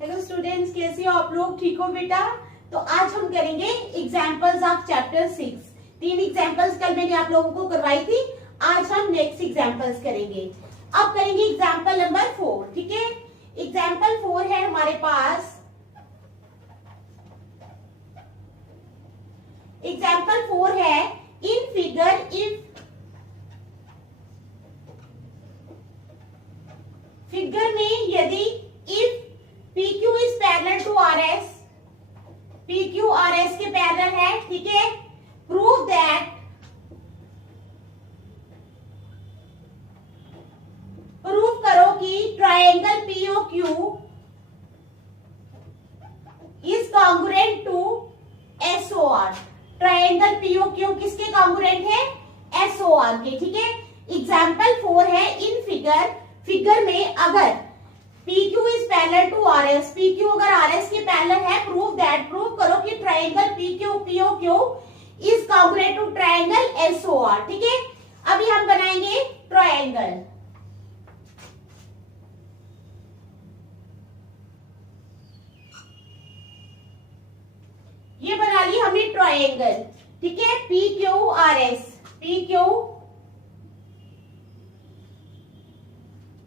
Hello students, कैसे हो आप लोग? ठीक हो बेटा? तो आज हम करेंगे एग्जाम्पल्स ऑफ चैप्टर 6। 3 एग्जाम्पल्स कल मैंने आप लोगों को करवाई थी। आज हम नेक्स्ट एग्जाम्पल्स करेंगे। अब करेंगे एग्जाम्पल नंबर 4। ठीक है, एग्जाम्पल 4 है हमारे पास। एग्जाम्पल 4 है इन फिगर फिगर में यदि if PQ is parallel to RS, PQ RS के पैरेलल है। ठीक है, प्रूव करो कि triangle POQ is congruent to SOR। Triangle POQ किसके कॉन्ग्रुएंट है? SOR के। ठीक है, एग्जाम्पल 4 है इन फिगर में अगर PQ is parallel to RS, PQ अगर RS के पैरेलल है, प्रूव करो कि triangle POQ is congruent to triangle SOR। ठीक है, अभी हम बनाएंगे ट्रायंगल। ये बना ली हमने ट्रायंगल। ठीक है, PQ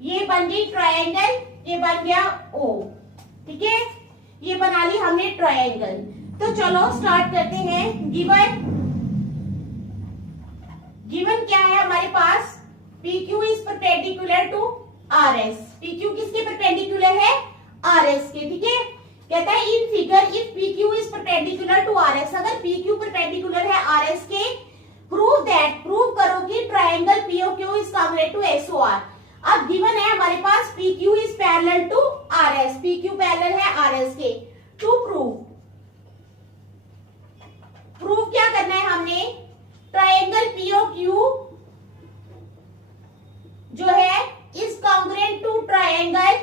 ये बन गई ट्रायंगल, ये बन गया O। ठीक है, ये बना ली हमने ट्रायंगल। तो चलो स्टार्ट करते हैं। गिवन क्या है हमारे पास? PQ is perpendicular to RS। PQ किसके परपेंडिकुलर है? RS के। ठीक है, कहता है in figure if PQ is perpendicular to RS, अगर PQ परपेंडिकुलर है RS के, प्रूव करो कि triangle POQ is congruent to SOR। अब गिवन है हमारे पास PQ is parallel to RS, PQ parallel है RS के। टू प्रूव क्या करना है हमने? ट्रायंगल POQ जो है is congruent to triangle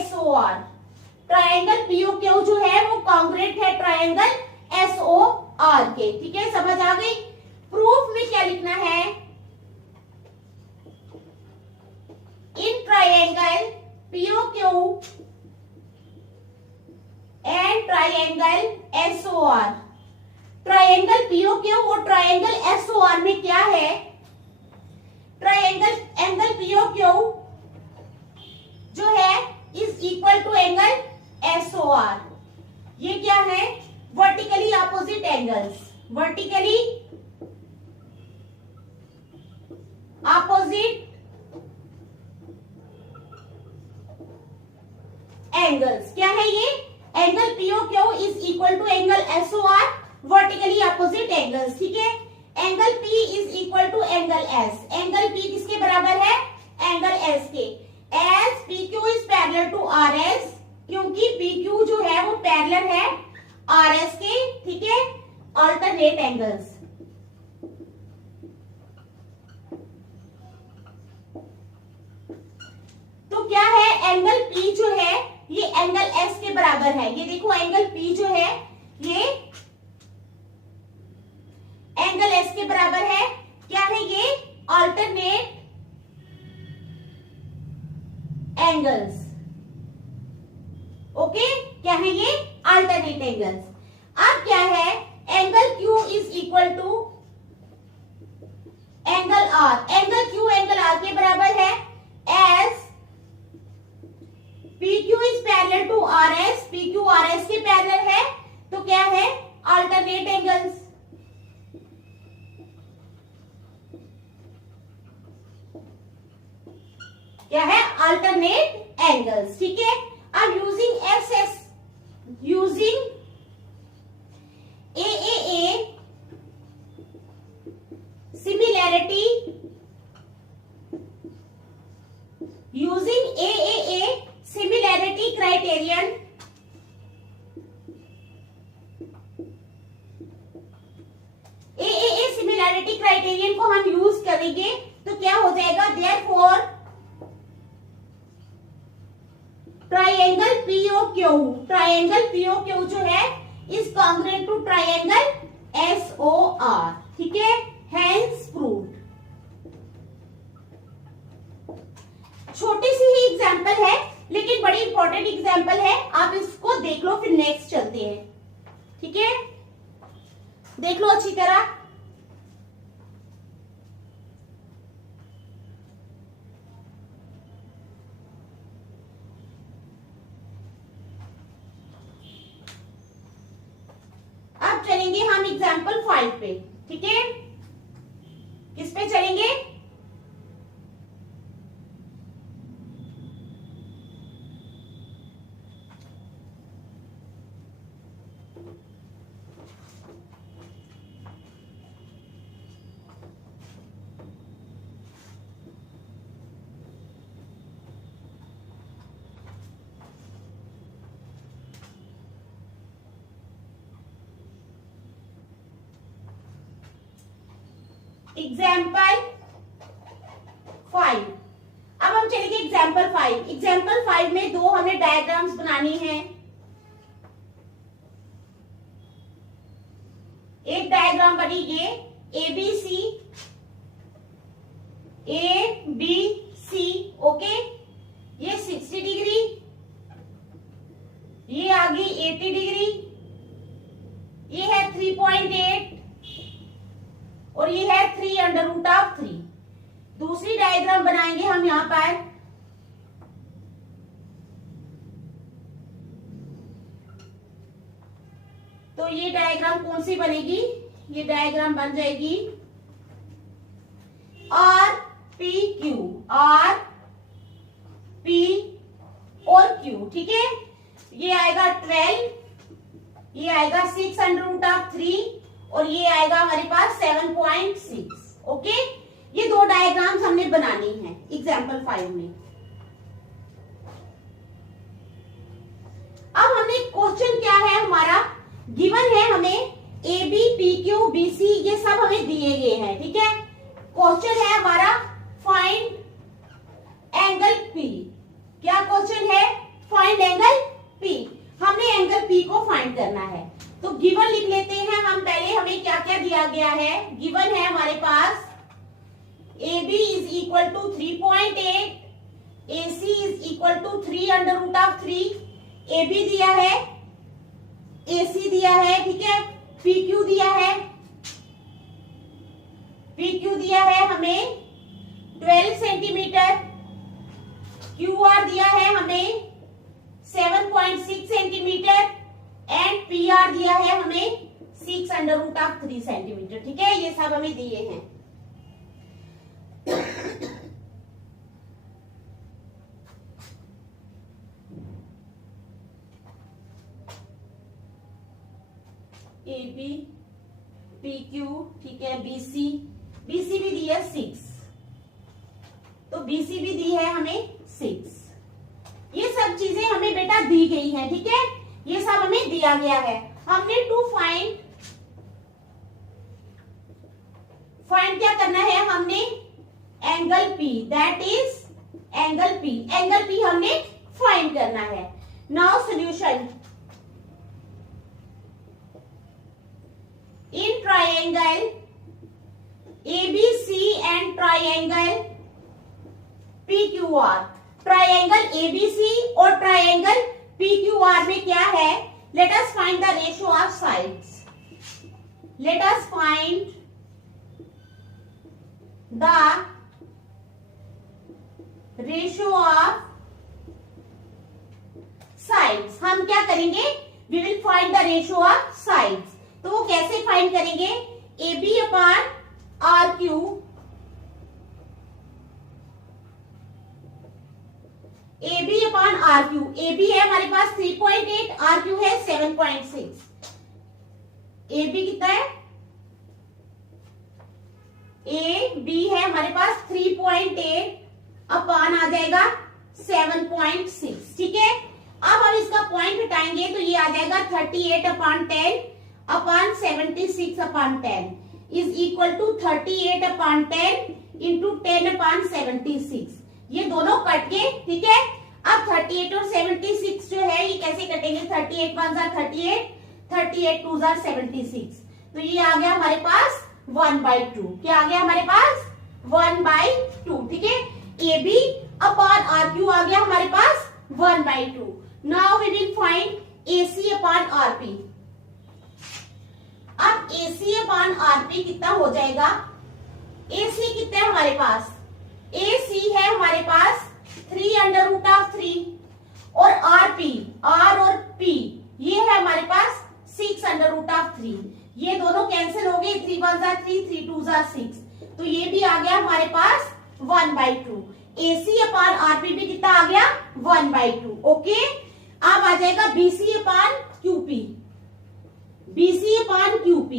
SOR। Triangle POQ जो है वो कॉन्ग्रुएंट है ट्रायंगल SOR के। ठीक है, समझ आ गई? प्रूफ में क्या लिखना है? In triangle POQ and triangle SOR। Triangle POQ और ट्रायंगल SOR में क्या है? एंगल POQ जो है is equal to angle SOR। ये क्या है? Vertically opposite angles. Vertically opposite angles. क्या है ये? Angle POQ is equal to angle SOR, vertically opposite angles. ठीक है, angle P is equal to angle S। Angle P किसके बराबर है? एंगल S के। As PQ is parallel to RS, क्योंकि PQ जो है वो पैरेलल है RS के। ठीक है, अल्टरनेट एंगल्स। तो क्या है? एंगल P जो है ये एंगल S के बराबर है। ये देखो एंगल P जो है ये एंगल S के बराबर है। क्या है ये? Alternate angles. ओके, क्या है ये? Alternate angles. अब क्या है? Angle Q is equal to angle R। Angle Q angle R के बराबर है। As PQ is parallel to RS, PQ RS के पैरेलल है। तो क्या है? Alternate angles. क्या है? Alternate angles. ठीक है, अब using AAA similarity, similarity criterion, AAA similarity criterion को हम यूज करेंगे तो क्या हो जाएगा? देयरफॉर ट्रायंगल POQ जो है is congruent to triangle SOR। ठीक है, हेंस प्रूव्ड। छोटी सी ही एग्जांपल है, लेकिन बड़ी इंपॉर्टेंट एग्जाम्पल है, आप इसको देख लो फिर नेक्स्ट चलते हैं। ठीक है, देख लो अच्छी तरह। अब चलेंगे हम एग्जाम्पल 5 पे। ठीक है, किस पे चलेंगे? एग्जाम्पल 5। अब हम चलेंगे एग्जाम्पल 5। एग्जाम्पल 5 में दो हमें डायग्राम्स बनानी है। एक डायग्राम बनी ये ABC, ओके, ये 60 डिग्री, ये आ गई 80 डिग्री, ये है 3.8 और ये है 3√3। दूसरी डायग्राम बनाएंगे हम यहां पर। तो ये डायग्राम कौन सी बनेगी? ये डायग्राम बन जाएगी RPQ, RP और Q। ठीक है, ये आएगा 12, ये आएगा 6√3 और ये आएगा हमारे पास 7.6। ओके, ये दो डायग्राम्स हमने बनानी है एग्जाम्पल 5 में। अब हमने क्वेश्चन क्या है हमारा गिवन है, हमें AB, PQ, BC ये सब हमें दिए गए हैं। ठीक है, क्वेश्चन है हमारा फाइंड एंगल P। क्या क्वेश्चन है? Find angle P। हमने एंगल P को फाइंड करना है। तो गिवन लिख लेते हैं हम पहले। हमें क्या क्या दिया गया है? गिवन है हमारे पास AB is equal to 3.8, AC is equal to 3√3। AB दिया है, AC दिया है, ठीक है, PQ दिया है, PQ दिया है हमें 12 सेंटीमीटर, QR दिया है हमें 7.6 सेंटीमीटर एंड PR दिया है हमें 6√3 सेंटीमीटर। ठीक है, ये सब हमें दिए हैं। AB, PQ, ठीक है, BC भी दी है 6, तो BC भी दी है हमें 6। ये सब चीजें हमें बेटा दी गई हैं। ठीक है, ये सब हमें दिया गया है। हमने टू फाइंड क्या करना है? हमने angle P, that is angle P हमने फाइंड करना है। Now solution. In triangle ABC and triangle PQR, triangle ABC और ट्रायंगल PQR में क्या है? Let us find the ratio of sides. Let us find the ratio of sides. हम क्या करेंगे? We will find the ratio of sides. तो वो कैसे फाइंड करेंगे? AB upon RQ, AB upon RQ। AB है हमारे पास 3.8, RQ है 7.6। AB कितना है? AB है हमारे पास 3.8 अपॉन आ जाएगा 7.6। ठीक है, अब हम इसका पॉइंट हटाएंगे तो ये आ जाएगा 38 upon 10 upon 76 upon 10 is equal to 38 upon 10 into 10 upon 76। ये दोनों कट गए। ठीक है, अब 38 और 76 जो है ये कैसे कटेंगे? 38 1 जार 38, 38 2 जार 76। तो ये आ गया हमारे पास 1/2। क्या आ गया हमारे पास? 1/2। ठीक है, AB अपॉन RQ आ गया हमारे पास 1/2. Now we will find AC upon RP. अब AC अपॉन RP कितना हो जाएगा? AC कितना है हमारे पास? AC है हमारे पास 3√3 और RP, R और P ये है हमारे पास 6√3. ये दोनों कैंसिल हो गए, 3 1 जा 3, 3 2 जा 6, तो ये भी आ गया हमारे पास 1/2. AC अपॉन RP भी कितना आ गया? 1/2. ओके, अब आ जाएगा BC upon QP. BC upon QP.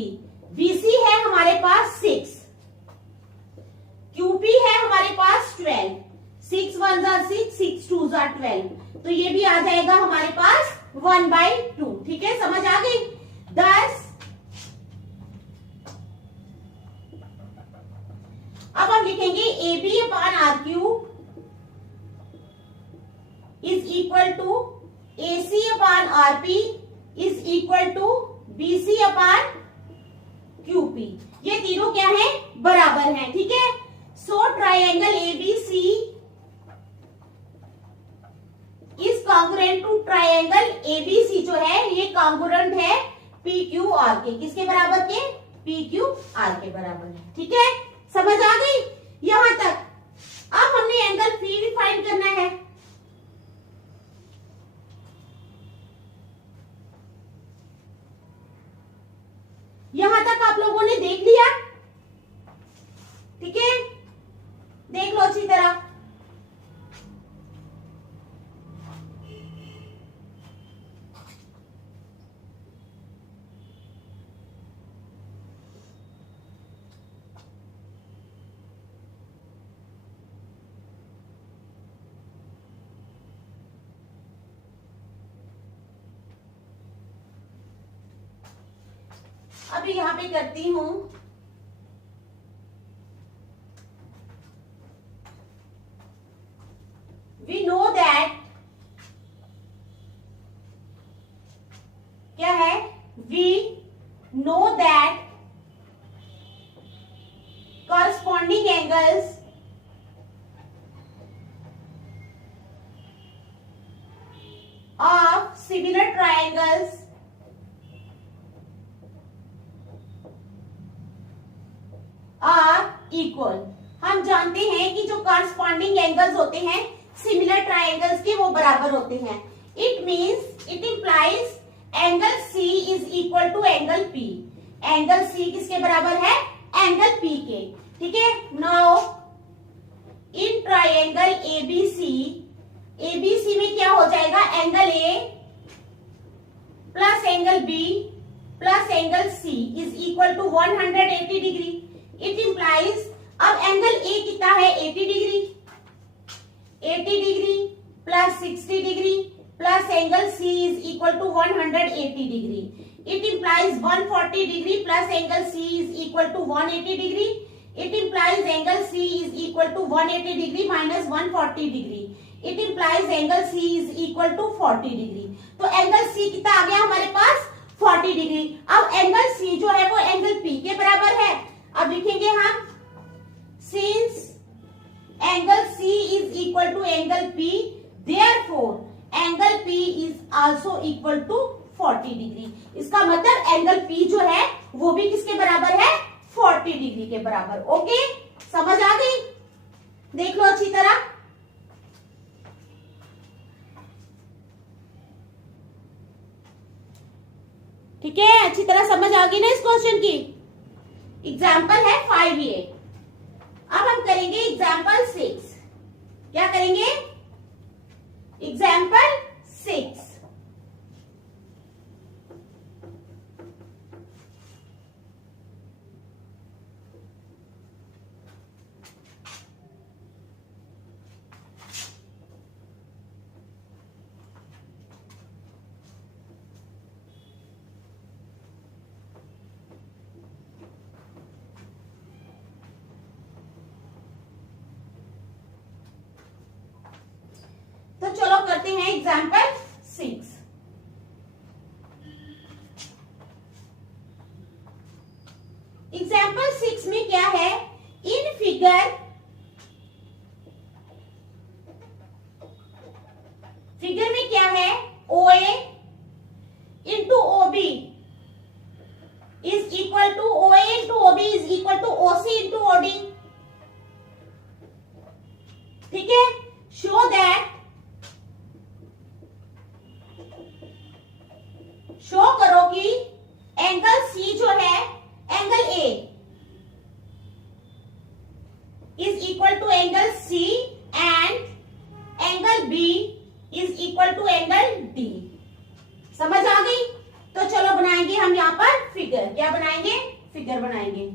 BC है हमारे पास 6, QP है हमारे पास 12. 6 1 जा 6, 6 2 जा 12, तो ये भी आ जाएगा हमारे पास 1/2. ठीक है, समझ आ गई? 10. अब हम लिखेंगे AB upon RQ is equal to AC upon RP is equal to BC upon QP. ये तीनों क्या है? बराबर हैं. ठीक है, so triangle ABC is congruent to triangle ABC जो है ये कॉन्ग्रुएंट है PQR के. किसके बराबर के? PQR के बराबर है. ठीक है, समझ आ गई यहां तक? अब हमने एंगल P भी फाइंड करना है. यहां तक आप लोगों ने देख लिया? ठीक है, देख लो अच्छी तरह. अभी यहां पे करती हूं. वी नो दैट, क्या है? We know that corresponding angles of similar triangles are equal. हम जानते हैं कि जो कॉरस्पॉन्डिंग एंगल्स होते हैं सिमिलर ट्राइंगल्स के वो बराबर होते हैं. It means, it implies angle C is equal to angle P. Angle C किसके बराबर है? एंगल P के. ठीक है, नाउ इन ट्राइंगल ABC में क्या हो जाएगा? Angle A plus angle B plus angle C is equal to 180 degree. It implies, अब एंगल A कितना है? 80 degree. 80 degree plus 60 degree plus angle C is equal to 180 degree. It implies 140 degree plus angle C is equal to 180 degree. It implies angle C is equal to 180 degree minus 140 degree. It implies angle C is equal to 40 degree. तो angle C कितना आ गया हमारे पास? 40 degree. अब angle C जो है वो angle P के बराबर है. अब लिखेंगे हम, since angle C is equal to angle P, therefore angle P is also equal to 40 degree. इसका मतलब एंगल P जो है वो भी किसके बराबर है? 40 डिग्री के बराबर. ओके, समझ आ गई? देख लो अच्छी तरह. ठीक है, अच्छी तरह समझ आ गई ना इस क्वेश्चन की? एग्जाम्पल है 5 ये. अब हम करेंगे एग्जाम्पल 6. क्या करेंगे? एग्जाम्पल 6. तो चलो करते हैं एग्जाम्पल 6. एग्जाम्पल 6 में क्या है? इन फिगर में क्या है, OA into OB is equal to OA into OB is equal to OC into OD। ठीक है, शो करो कि एंगल C जो है angle A is equal to angle C and angle B is equal to angle D। समझ आ गई? तो चलो बनाएंगे हम यहाँ पर फिगर। क्या बनाएंगे? फिगर बनाएंगे।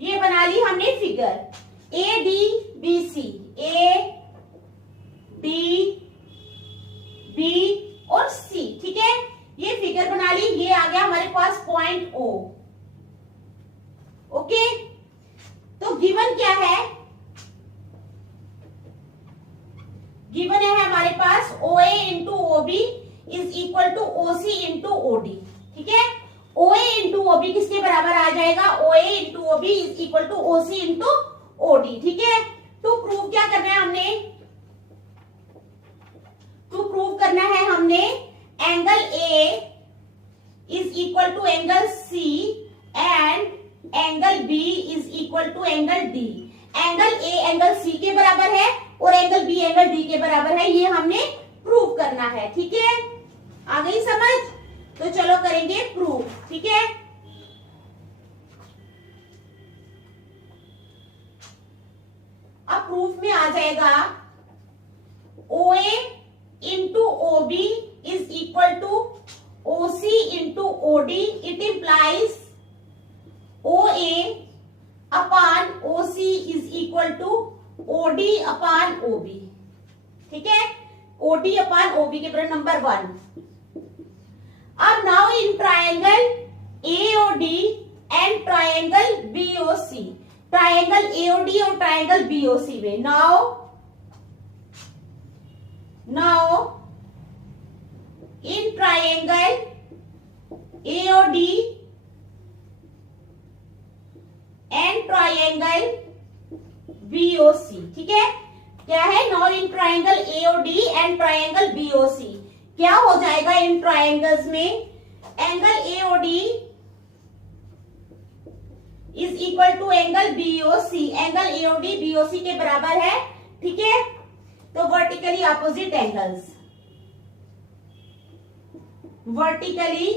ये बना ली हमने फिगर, ADBC, ADB और C। ठीक है, ये फिगर बना ली। ये आ गया हमारे पास पॉइंट O। ओके, तो गिवन क्या है? गिवन है हमारे पास OA into OB is equal to OC into OD। ठीक है, OA इंटू OB किसके बराबर आ जाएगा? OA into OB is equal to OC into OD। ठीक है, टू प्रूव क्या करना है हमने? टू प्रूव करना है हमने angle A is equal to angle C and angle B is equal to angle D। Angle A angle C के बराबर है और एंगल B एंगल D के बराबर है, ये हमने प्रूव करना है। ठीक है, आ गई समझ? तो चलो करेंगे प्रूफ। ठीक है, अब प्रूफ में आ जाएगा OA into OB is equal to OC into OD। It implies OA upon OC is equal to OD upon OB। ठीक है, OD अपान OB के बराबर नंबर 1। अब now in triangle AOD and triangle BOC, triangle AOD और triangle BOC में now in triangle AOD and triangle BOC। ठीक है, क्या है? Now in triangle AOD and triangle BOC क्या हो जाएगा? इन ट्रायंगल्स में angle AOD is equal to angle BOC। Angle AOD BOC के बराबर है। ठीक है, तो वर्टिकली अपोजिट एंगल्स, वर्टिकली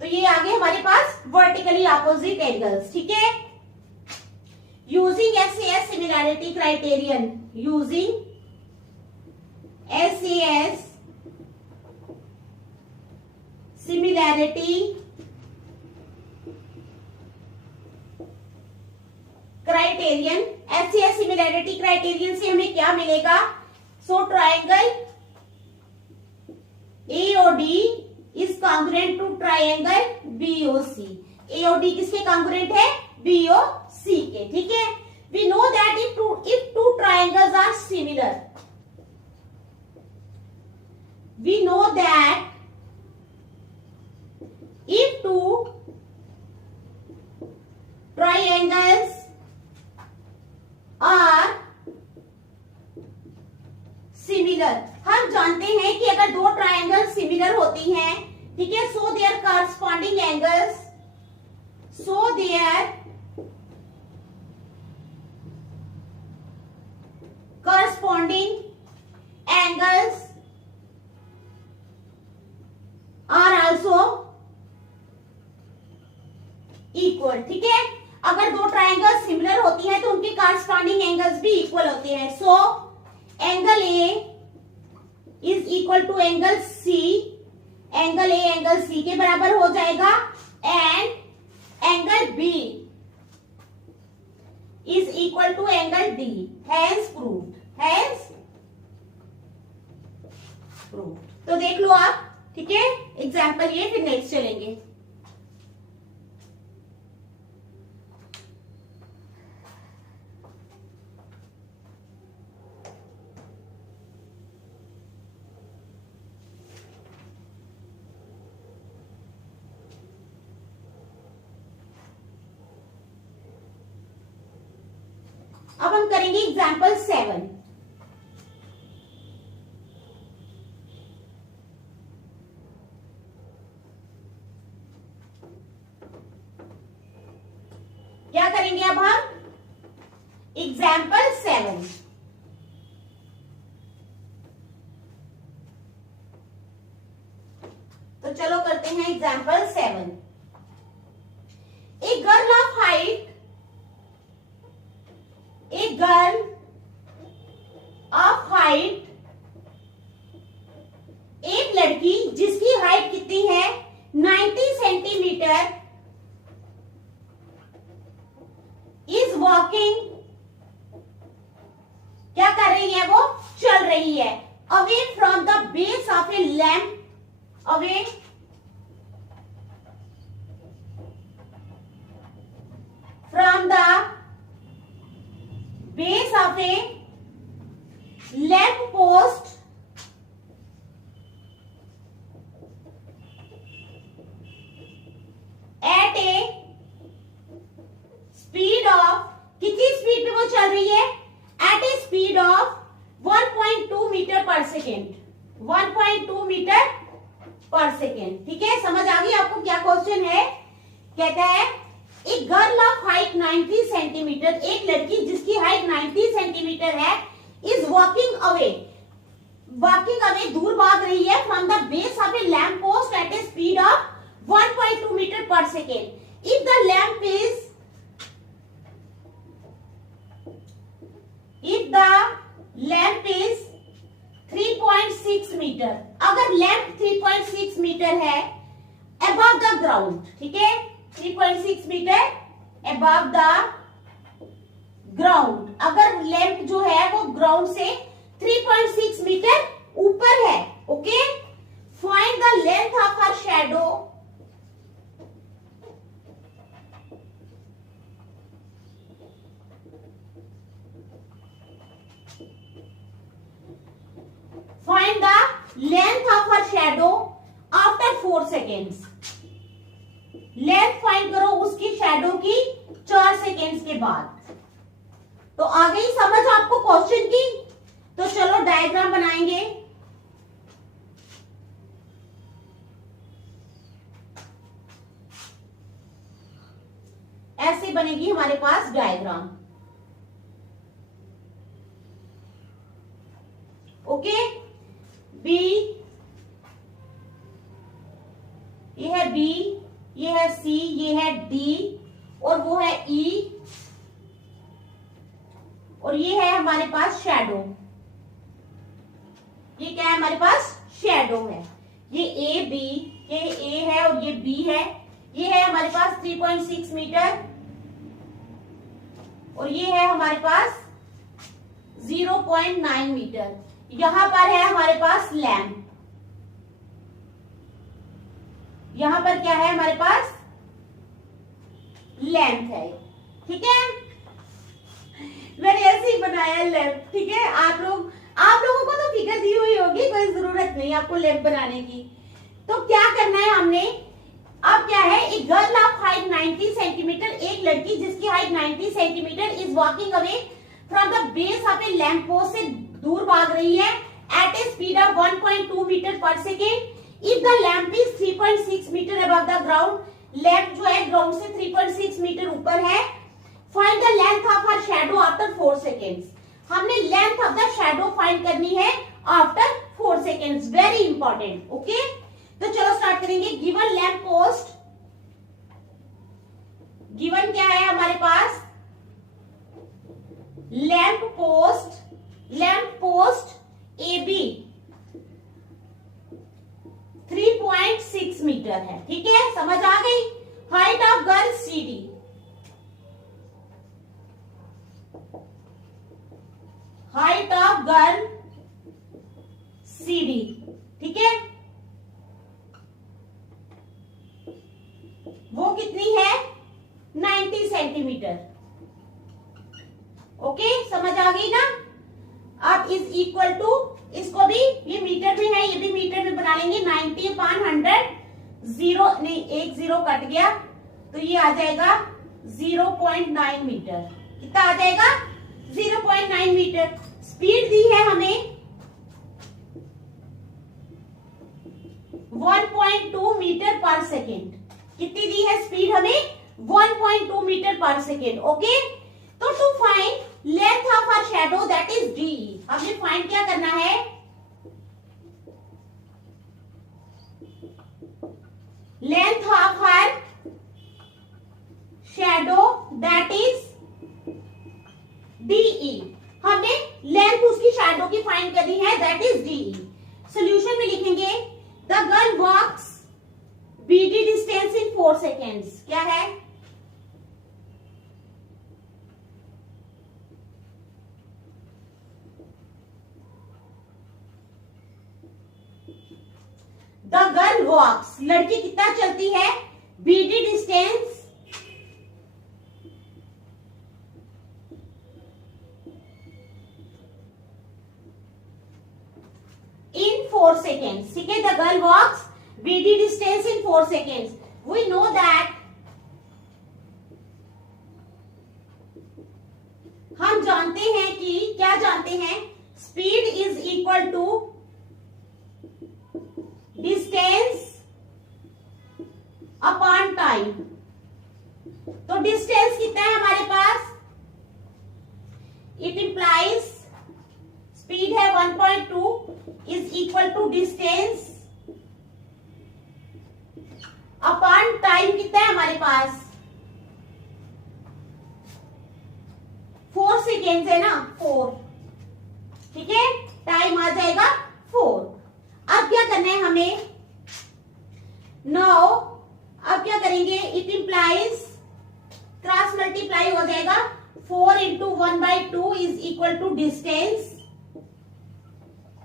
तो ये आ गए हमारे पास वर्टिकली अपोजिट एंगल्स। ठीक है, using SAS similarity criterion, using SAS similarity criterion, SAS similarity criterion से हमें क्या मिलेगा? So triangle AOD is congruent to triangle BOC। AOD किसके कॉन्ग्रुएंट है? BOC के। ठीक है, we know that if two triangles are similar, we know that if two triangles are similar, हम जानते हैं कि अगर दो ट्रायंगल सिमिलर होती हैं, ठीक है, so their corresponding angles, so their corresponding angles are also equal। ठीक है, अगर दो ट्रायंगल सिमिलर होती हैं तो उनके कॉरस्पॉन्डिंग एंगल्स भी इक्वल होते हैं। So angle A is equal to angle C, angle A angle C के बराबर हो जाएगा and angle B is equal to angle D। Hence proved, hence proved. तो देख लो आप। ठीक है, एग्जाम्पल ये, फिर नेक्स्ट चलेंगे। अब हम करेंगे एग्जाम्पल 7। क्या करेंगे अब हम? एग्जाम्पल 7। तो चलो करते हैं example 7। A girl of height, a girl of height, एक लड़की जिसकी हाइट कितनी है 90 सेंटीमीटर, इज वॉकिंग, क्या कर रही है वो? चल रही है। Away from the base of a lamp, away from the base of a lamp post at a speed of, कितनी स्पीड पे वो चल रही है? At a speed of 1.2 metre per second, 1.2 metre per second. ठीक है, समझ आ गई आपको क्या क्वेश्चन है? कहता है एक गर्ल ऑफ हाइट 90 सेंटीमीटर, एक लड़की जिसकी हाइट 90 सेंटीमीटर है, इज वॉकिंग अवे, दूर भाग रही है from the base of a lamp post at a speed of 1.2 metre per second. If the lamp is, if the lamp is 3.6 metre, अगर lamp 3.6 metre है above the ground, ठीक है, 3.6 metre above the ground, अगर lamp जो है वो ground से 3.6 metre ऊपर है, okay. Find the length of her shadow, find the length of her shadow after 4 seconds, length find करो उसकी शैडो की 4 सेकेंड्स के बाद। तो आ गई समझ आपको क्वेश्चन की? तो चलो डायग्राम बनाएंगे। ऐसे बनेगी हमारे पास डायग्राम, ओके। बी, ये है बी, ये है सी, ये है डी, और वो है ई, और ये है हमारे पास शैडो। ये क्या है हमारे पास? शैडो है। ये ए बी, ये ए है और ये बी है। ये है हमारे पास 3.6 मीटर, और ये है हमारे पास 0.9 मीटर। यहां पर है हमारे पास लैम्प, यहां पर क्या है हमारे पास? लैम्प है, ठीक है। मैंने ऐसे ही बनाया लैम्प, ठीक है। आप लोगों को तो फिगर दी हुई होगी, कोई जरूरत नहीं आपको लैम्प बनाने की। तो क्या करना है हमने? अब क्या है, एक गर्ल ऑफ हाइट 90 सेंटीमीटर, एक लड़की जिसकी height 90 centimetre is walking away from the base of a lamp post, से दूर भाग रही है at a speed of 1.2 metre per second. If the lamp is 3.6 metre above the ground, lamp जो है ग्राउंड से 3.6 मीटर ऊपर है। Find the length of her shadow after 4 seconds, हमने length of the shadow find करनी है after 4 seconds, very important, okay. तो चलो स्टार्ट करेंगे। गिवन लैम्प पोस्ट, गिवन क्या है हमारे पास? Lamp post A B 3.6 metre है, ठीक है, समझ आ गई। Height of girl C D, height of girl C D, ठीक है, वो कितनी है? 90 सेंटीमीटर, ओके, समझ आ गई ना। अब इज इक्वल टू, इसको भी, ये मीटर में है, ये भी मीटर में बना लेंगे। 90 upon 100, 0 नहीं, एक 0 कट गया तो ये आ जाएगा 0.9 मीटर। कितना आ जाएगा? 0.9 मीटर। स्पीड दी है हमें 1.2 मीटर पर सेकेंड। कितनी दी है स्पीड हमें? 1.2 मीटर पर सेकेंड। ओके, तो to find length of our shadow that is D, हमने फाइंड क्या करना है? Length of our shadow that is DE. हमने लेंथ उसकी शैडो की फाइंड करनी है, दैट इज डीई। सॉल्यूशन में लिखेंगे the girl walks BD distance in 4 seconds. क्या है? द गर्ल वॉक्स, लड़की कितना चलती है? BD distance in 4 seconds. ठीक है, the girl walks BD distance in 4 seconds. We know that हम जानते हैं कि क्या जानते हैं? Speed is equal to distance upon time. तो डिस्टेंस कितना है हमारे पास? इट इंप्लाइज स्पीड है 1.2 is equal to distance upon time. कितना है हमारे पास? 4 सेकेंड है ना, 4। ठीक है, टाइम आ जाएगा 4। अब क्या करना है हमें? नाउ अब क्या करेंगे? इट इंप्लाइज क्रॉस मल्टीप्लाई हो जाएगा, 4 into 1/2 is equal to distance.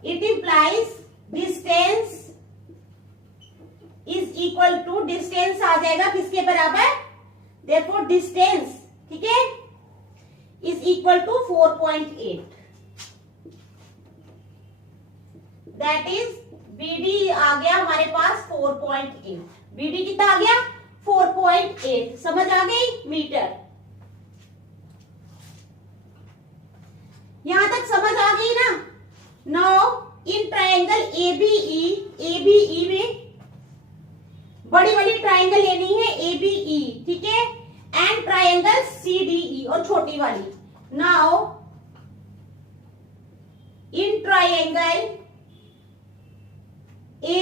It implies distance is equal to, distance आ जाएगा किसके बराबर? देखो डिस्टेंस, ठीक है, is equal to 4.8। That is BD आ गया हमारे पास 4.8। बीडी कितना आ गया? 4.8। समझ आ गई? मीटर। यहां तक समझ आ गई ना? नाउ इन ट्रायंगल एबीई में बड़ी बड़ी ट्रायंगल लेनी है एबीई, ठीक है, एंड ट्रायंगल सीडीई और छोटी वाली। Now in triangle A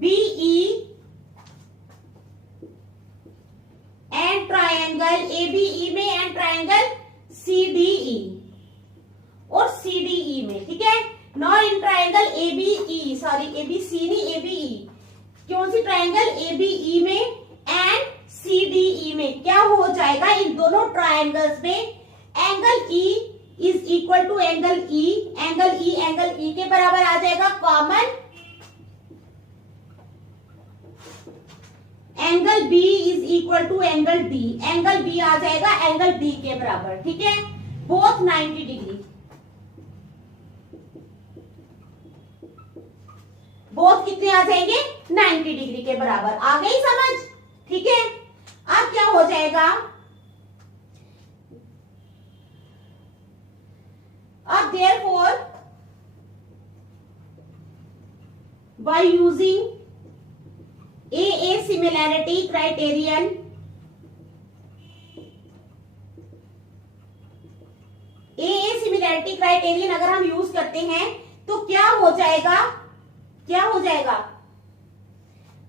BE and triangle ABE में एंड ट्रायंगल सीडीई और सीडीई में, ठीक है। Now in triangle ABE, sorry ABC नहीं, एबीई, कौन सी ट्रायंगल? एबीई में एंड सीडीई में क्या हो जाएगा? इन दोनों ट्रायंगल्स में angle E is equal to angle E, angle E के बराबर आ जाएगा common. Angle B is equal to angle D, angle B आ जाएगा एंगल डी के बराबर, ठीक है, बोथ 90 डिग्री। बोथ कितने आ जाएंगे? 90 डिग्री के बराबर। आ गई समझ? ठीक है, अब क्या हो जाएगा? अब therefore by using AA similarity criterion, AA similarity criterion अगर हम यूज करते हैं तो क्या हो जाएगा? क्या हो जाएगा?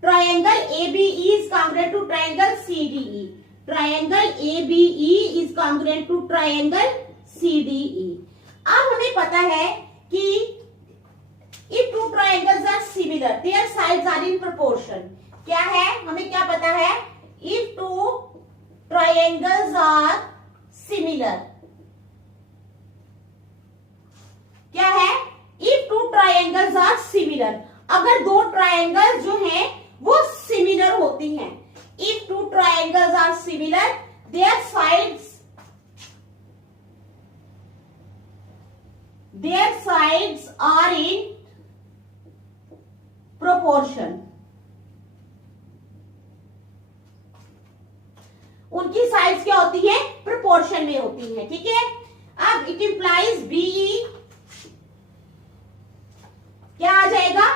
Triangle ABE is congruent to triangle CDE. Triangle ABE is congruent to triangle CDE. अब हमें पता है कि if two triangles are similar, their sides are in proportion. क्या है? हमें क्या पता है? If two triangles are similar, क्या है? If two triangles are similar, अगर दो ट्रायंगल जो हैं वो सिमिलर होती हैं, if two triangles are similar, their sides are in proportion. उनकी साइड्स क्या होती है? प्रोपोर्शन में होती है, ठीक है। अब इट इंप्लाइज बीई, क्या आ जाएगा,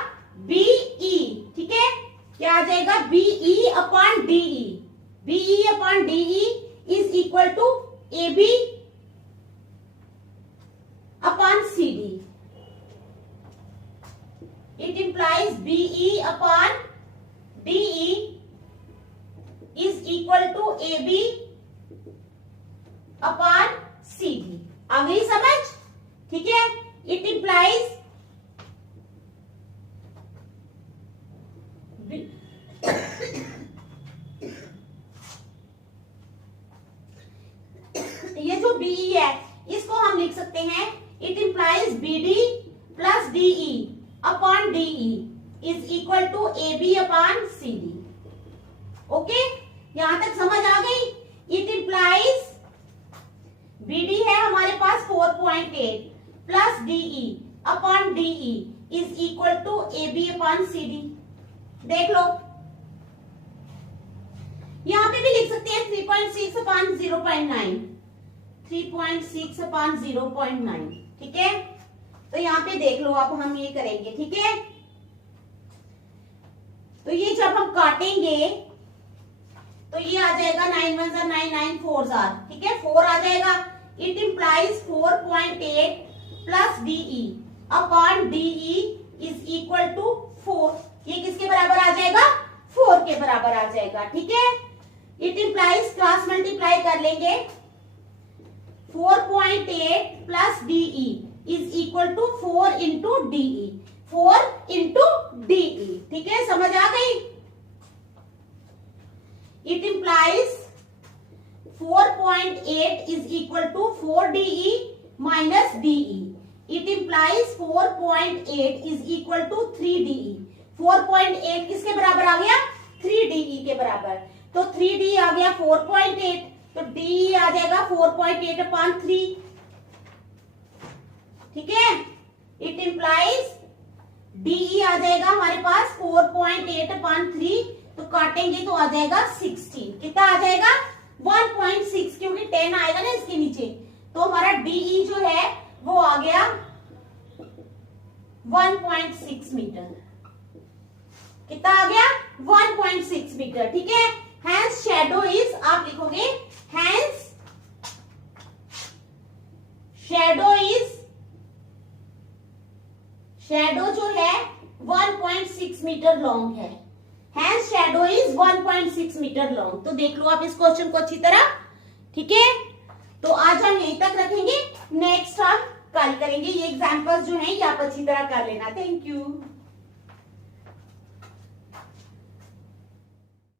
बीई, ठीक है, क्या आ जाएगा, BE upon DE, BE upon DE is equal to AB upon CD. It implies BE upon DE is equal to AB upon CD. आ गई समझ, ठीक है. It implies ये जो BE है इसको हम लिख सकते हैं, it implies BD plus DE upon DE is equal to AB upon CD. Okay, यहां तक समझ आ गई. इट इंप्लाइज BD है हमारे पास 4.8 plus DE upon DE is equal to AB upon CD. देख लो, यहां पे भी लिख सकते हैं 3.6 अपॉन 0.9, 3.6 अपॉन 0.9, ठीक है. तो यहाँ पे देख लो, अब हम ये करेंगे, ठीक है. तो ये जब हम काटेंगे तो ये आ जाएगा 9 1 9 9 4 जार, ठीक है, 4 आ जाएगा. It implies 4.8 plus DE upon DE is equal to 4. ये किसके बराबर आ जाएगा, 4 के बराबर आ जाएगा, ठीक है. इट इंप्लाइज, क्रॉस मल्टीप्लाई कर लेंगे, 4.8 plus DE is equal to 4 into DE, 4 into DE, ठीक है, समझ आ गई. It implies 4.8 is equal to 4DE minus DE. It implies 4.8 is equal to 3DE. 4.8 किसके बराबर आ गया, 3DE के बराबर. तो 3DE आ गया 4.8, तो DE आ जाएगा 4.8 अपॉन 3, ठीक है. इट इंप्लाइज DE आ जाएगा हमारे पास 4.8 अपॉन 3, तो काटेंगे तो आ जाएगा 16. कितना आ जाएगा, 1.6, क्योंकि 10 आएगा ना इसके नीचे, तो हमारा DE जो है वो आ गया 1.6 मीटर. कितना आ गया, 1.6 मीटर, ठीक है. Hence shadow is, आप लिखोगे hence shadow is, shadow जो है 1.6 मीटर लॉन्ग है. Hence shadow is 1.6 metre long. तो देख लो आप इस क्वेश्चन को अच्छी तरह, ठीक है. तो आज हम यहीं तक रखेंगे, नेक्स्ट हम कल करेंगे. ये एग्जांपल्स जो हैं ये आप अच्छी तरह कर लेना. Thank you.